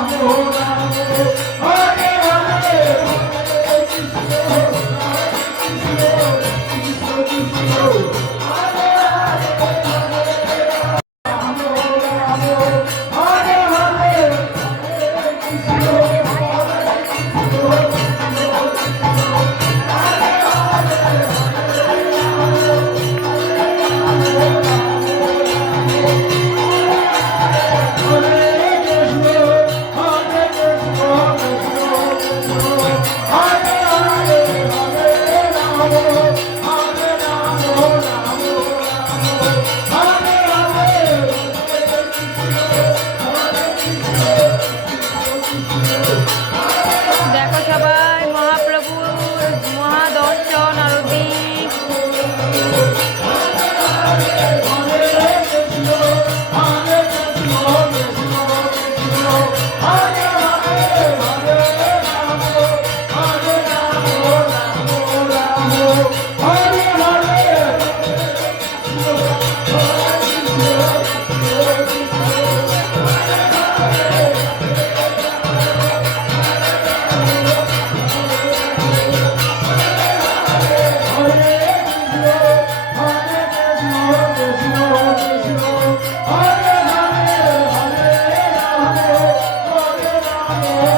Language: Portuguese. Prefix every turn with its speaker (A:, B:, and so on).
A: Amor, amor Oh.